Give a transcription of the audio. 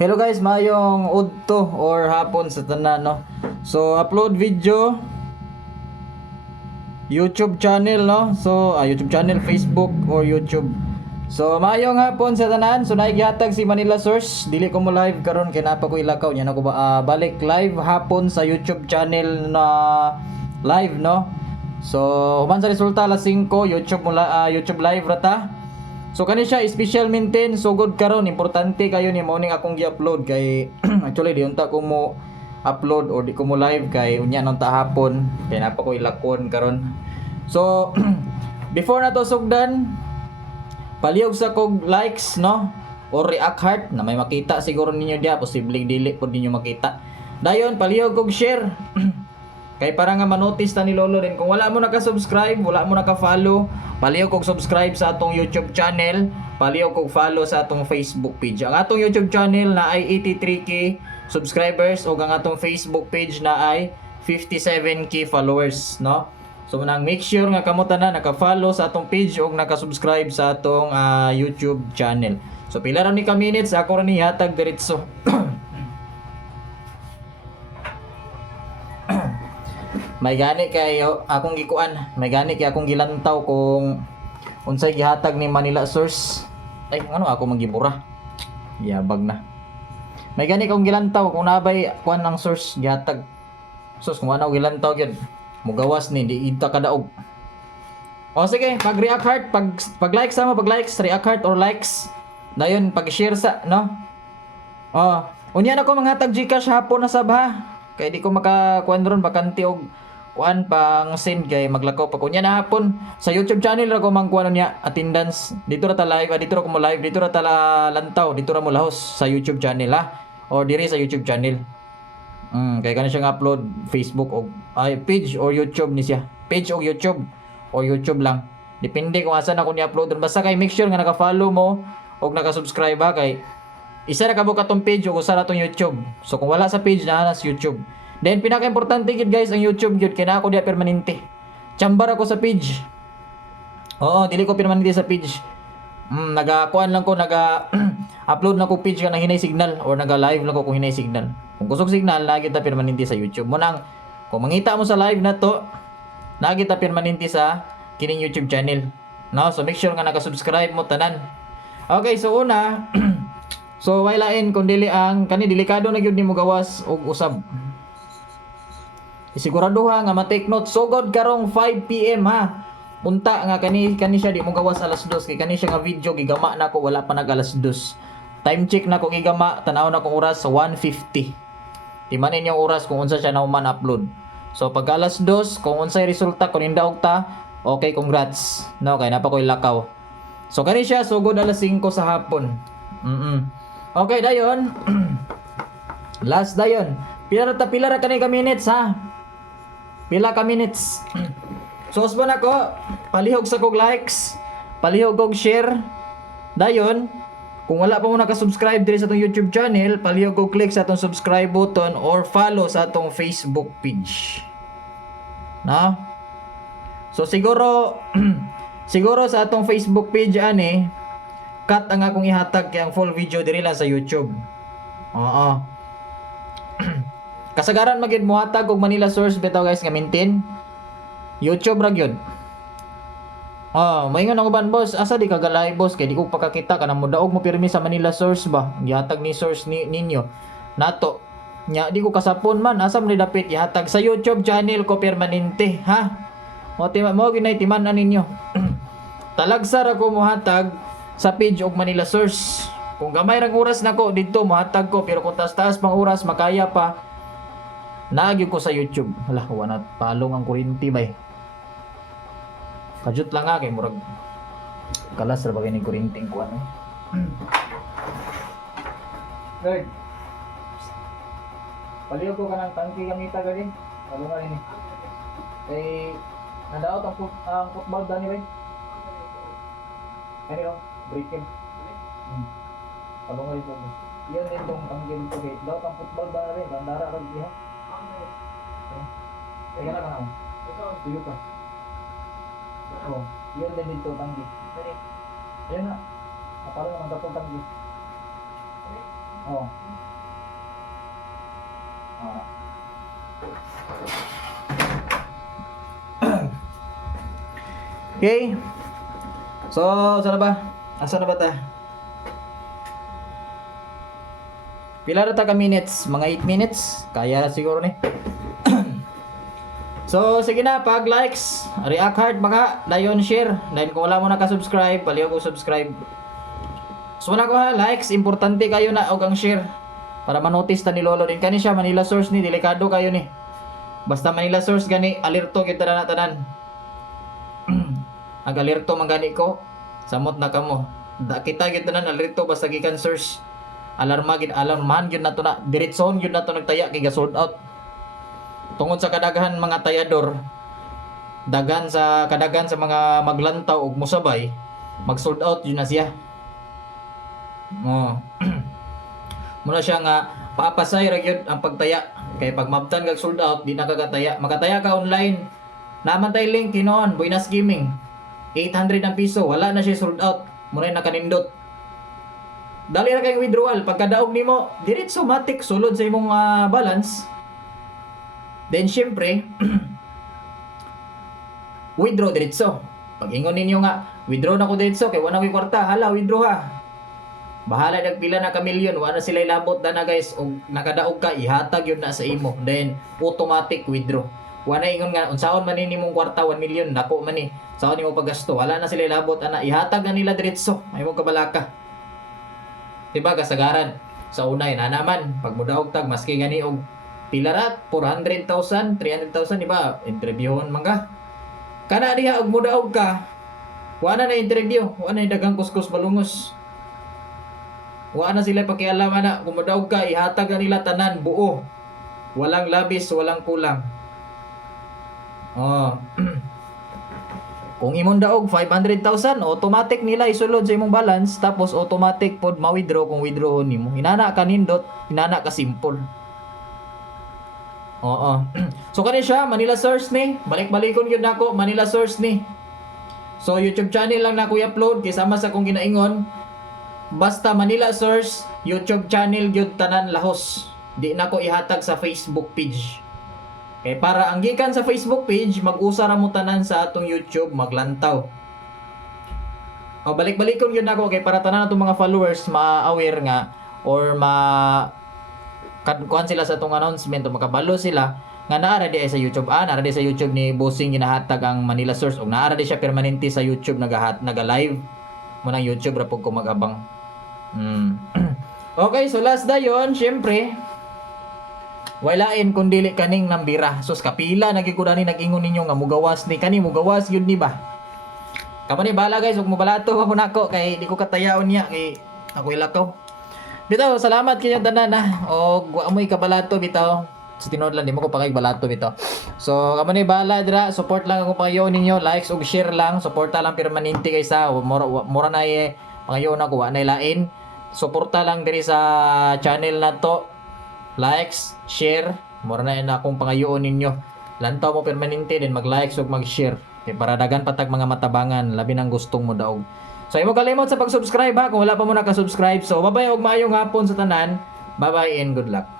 Hello guys, mayong udto or hapon sa tanan no. So upload video YouTube channel no. So YouTube channel, Facebook or YouTube. So mayong hapon sa tanan. So naigihatag si Manila Source. Dili ko mo live karon kay napa ko ilakaw nya nako balik live hapon sa YouTube channel na live no. So human sa resulta alas 5 YouTube live rata. So kani siya special maintain so good karon importante kayo ni morning akong gi-upload kay actually di unta ko mo upload or di ko mo live kay unya nang tahapon kay napa ko ilakon karon. So before na to sugdan palihog sa kog likes no or react heart na may makita siguro ninyo dia posibleng dili pud ninyo makita. Dayon palihog kog share kay para nga manotice ta ni Lolo din kung wala mo naka-subscribe, wala mo naka-follow, palihog kog subscribe sa atong YouTube channel, palihog kog follow sa atong Facebook page. Ang atong YouTube channel na ay 83k subscribers ug ang atong Facebook page na ay 57k followers, no? So nang make sure nga kamo tanan naka-follow sa atong page ug naka-subscribe sa atong YouTube channel. So pila ra ni ka minutes ako ra ni hatag diretso. May gani kay akong gikuan, may gani kay akong gilantaw kung unsay gihatag ni Manila Source. Ay ano ako magibura. Yabag na. May gani akong gilantaw kung nabay kuan ng source gihatag. Sus kung ano gilantaw gyud. Mugawas ni di ita kadaog. O sige, pag-react heart, pag-like sama, pag-likes, react heart or likes. Dayon pag-share sa no. Unya na ko manghatag GCash hapon na sabha. Kay di ko makakuan ron bakante og kuan pang send kay maglakaw pa ko niya na hapon sa YouTube channel ra ko mangkuan niya attendance dito ra ta live dito ra ko mo live dito ra ta lantaw dito ra mo lahos sa YouTube channel or diri sa YouTube channel kay kana siya upload Facebook og ay page or YouTube ni siya page og YouTube or YouTube lang depende kung asa na ko ni upload basta kay make sure nga naka-follow mo og naka-subscribe kay isa ra ka buka tong page ug usa ra tong YouTube so kung wala sa page na sa YouTube. Then pinaka-importante gid guys ang YouTube gid kay na ako dia permanente. Chambar ako sa page. Oo, dili ko permanente sa page. Naga-kuan lang ko, upload na ko page nga hinay signal or naga-live lang ko kung hinay signal. Kung kusog signal, lagi ta permanente sa YouTube. Mo nang kung mangita mo sa live na to, lagi ta permanente sa kining YouTube channel. No, so make sure nga naka-subscribe mo tanan. Okay, so una so wailain kung dili ang kani delikado na gyud nimo gawas og usab. Isiguraduha nga ma-take note sugod karong 5 PM ha. Unta nga kani siya di mo gawas alas 2 kay kani siya nga video gigama na ko wala pa nag alas 2. Time check na ko gigama tanaw na kong oras sa 1:50. Timanin yung oras kung unsa siya na man upload. So pag alas 2 kung unsay resulta kung indaog ta, okay congrats. No kay napa ko ilakaw. So kani siya sugod alas 5 sa hapon. Okay dayon. Last dayon. Pila ra kani ka minutes ha. Pila ka minutes. So usbon ako, palihog sa kog likes, palihog kog share. Dayon, kung wala pa mo naka-subscribe diri sa atong YouTube channel, palihog kog click sa atong subscribe button or follow sa atong Facebook page. No? So siguro siguro sa atong Facebook page ani, cut ang akong ihatag kay ang full video diri lang sa YouTube. Oo. Kasagaran magid mohatag og Manila Source bitaw guys nga maintain YouTube ra gyud. Maingon ako ban boss, asa di ka galay boss kay di ko pakakita kanang modaog mo pirmi sa Manila Source ba? Gihatag ni source ninyo. Nato. Nya di ko kasapon man, asa man dapit ihatag sa YouTube channel ko permanente, ha? Mo ginay timan-an ninyo. Talagsar ako mohatag sa page og Manila Source. Kung gamay rang oras nako didto mohatag ko pero kung taas-taas pang oras makaya pa naagyo ko sa YouTube. Hala, wala palong ang kuryente bay. Kajut lang kay murag kalas ra bagay ni kuryente ko ano. Good. Palihog ko kanang tangki gamita gali. Palong rin ni. Kay nadaot ang football dani bay. Ano breaking. Palong rin ko. Yan din tong tangki dito kay daot ang football dani bandara ra diha. Kaya na lang. Tuyo ka. Yun din dito tanggi. Ayan na. Napalo naman dapat tanggi. Okay. So, saan na ba? Asa na ba ta? Pila na ta ka minutes? Mga 8 minutes? Kaya na siguro ni. So, sige na, pag likes, react heart baka, dayon share. Dahil kung wala mo naka-subscribe, paliw ko subscribe. So, wala ko ha, likes, importante kayo na og ang share. Para manotice ta ni Lolo din. Kani siya, Manila source ni, delikado kayo ni. Basta Manila source gani, alerto kita na tanan. Ang alerto man gani ko, samot na kamo. Kita gyud tanan alerto basta gikan source. Alarmahan gyud nato na, diretsohon gyud nato nagtaya kay ga sold out. Tungod sa kadaghan mga tayador, kadagan sa mga maglantaw ug musabay, mag-sold out yun na siya. Oh. Muna siya nga paapasay ra gyud ang pagtaya. Kay pag mabtan kag sold out, di na kagataya. Makataya ka online. Naman tay link kinon, Buenas Gaming. 800 ang piso, wala na siya sold out. Muna nakanindot. Dali ra kay withdrawal, pagkadaog nimo, diretso matik sulod sa imong balance. Then syempre, withdraw diretso. Pag ingon ninyo nga, withdraw na ko diretso kay wala ko'y kwarta, hala withdraw ha. Bahala nagpila na ka milyon, wala sila ilabot na guys, og nakadaog ka ihatag yun na sa imo. Then automatic withdraw. Wala ingon nga unsaon man ni mong kwarta 1 million, dako man ni. Saon nimo paggasto, wala na sila ilabot ana, ihatag na nila diretso. Ay mo kabalaka. Diba kasagaran sa unay na naman pag mudaog tag maski gani og pila ra 400,000, 300,000 diba? Interviewon man ka. Kana diha og mudaog ka, wala na interview, wala na dagang kuskus balungos. Wala na sila pakialaman na kung mudaog ka, ihatag na nila tanan buo. Walang labis, walang kulang. Oh. Kung imong daog 500,000, automatic nila isulod sa imong balance tapos automatic pod ma-withdraw kung withdrawon nimo. Inana ka nindot, inana ka simple. Oo. So kani siya Manila source ni. Balik-balikon gyud nako Manila source ni. So YouTube channel lang na ko i-upload kay sama sa kong ginaingon. Basta Manila source, YouTube channel gyud tanan lahos. Di nako ihatag sa Facebook page. Kay para ang gikan sa Facebook page, mag-usa ra mo tanan sa atong YouTube maglantaw. O balik-balikon gyud nako kay para tanan atong mga followers ma-aware nga or kuan sila sa atong announcement o makabalo sila nga naara di sa YouTube. Naara di sa YouTube ni Bossing ginahatag ang Manila source o naara di siya permanente sa YouTube naga-live mo nang YouTube ra pug ko mag-abang. Okay, so last dayon, syempre walain kung dili kaning nambira. Sus kapila nagikudani nag-ingon ninyo nga mugawas ni kani mugawas gyud ni ba. Kamo ni bala guys, ug mobalato pa mo nako kay di ko katayaon niya kay ako ilakaw. Bitaw, salamat kinyo tanan ha. O amoy kabalato bitaw. Sa tinod lang di mo ko pakay balato bitaw. So kamo ni bala dira, support lang ako pangayo ninyo, likes ug share lang, suporta lang permanente kaysa mura na pangayo na ko wa na lain. Suporta lang diri sa channel na to. Likes, share, mura na akong pangayoon ninyo. Lantaw mo permanente din mag-likes ug mag-share. Kay para dagan patag mga matabangan, labi nang gustong mo daog. So imo kalimot sa pag-subscribe ha kung wala pa mo naka-subscribe. So bye-bye og maayong hapon sa tanan. Bye-bye and good luck.